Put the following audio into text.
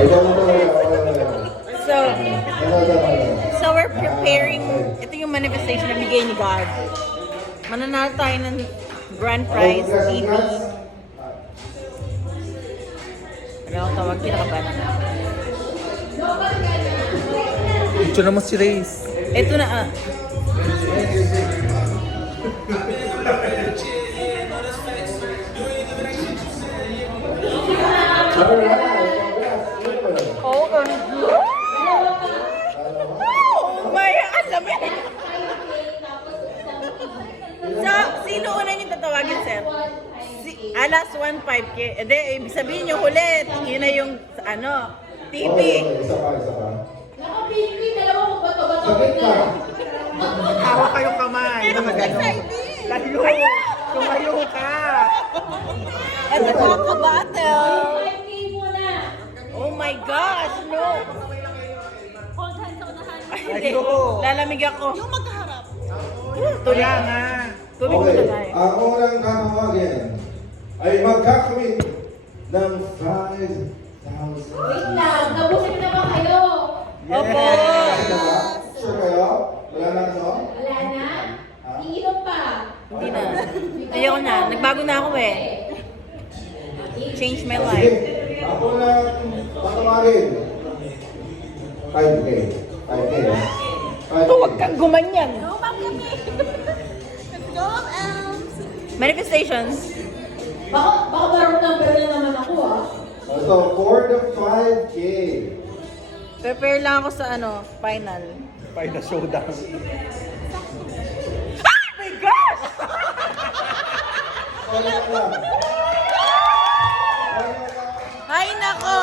So, so we're preparing, ito yung manifestation na bigay ni God. Mananalo tayo ng grand prize, TV. Ano ang tawag? Kinakabahan na. Picture naman si Reyes. Ito na Oh, may alam eh. So, sino una yung tatawagin, sir? Alas 1.5K. Hindi, ibig sabihin yung huli. Yun na yung, ano, TV. Isa pa. Nakapili, dalawa mo bato-bato. Hawak kayong kamay. Pero Mga ganun. excited. Layo. Tumayo ka. At nakaka-battle. 5K muna. Oh my gosh, no. Hold hands sa unahan. Hindi, lalamig ako. Yung magkaharap. Kaya nga. Tubig mo na Okay, tayo. ang unang kamawagin ay magkakamit ng 5,000. Wait lang, tapusin na ba kayo? Opo. Sure kayo? Wala na ito? Wala na? Iinom pa. Hindi na. Ayoko na. Nagbago na ako eh. Change my Sige, life. ako lang tatawagin. 5K. 5K. Huwag kang gumanyan. Go, ma'am kami. Let's go, Elms. Manifestations. Baka marong number na naman ako ah. So, for the 5K. Prepare lang ako sa ano, final. Final showdown. Oh my gosh! Wala ka lang. Ay nako!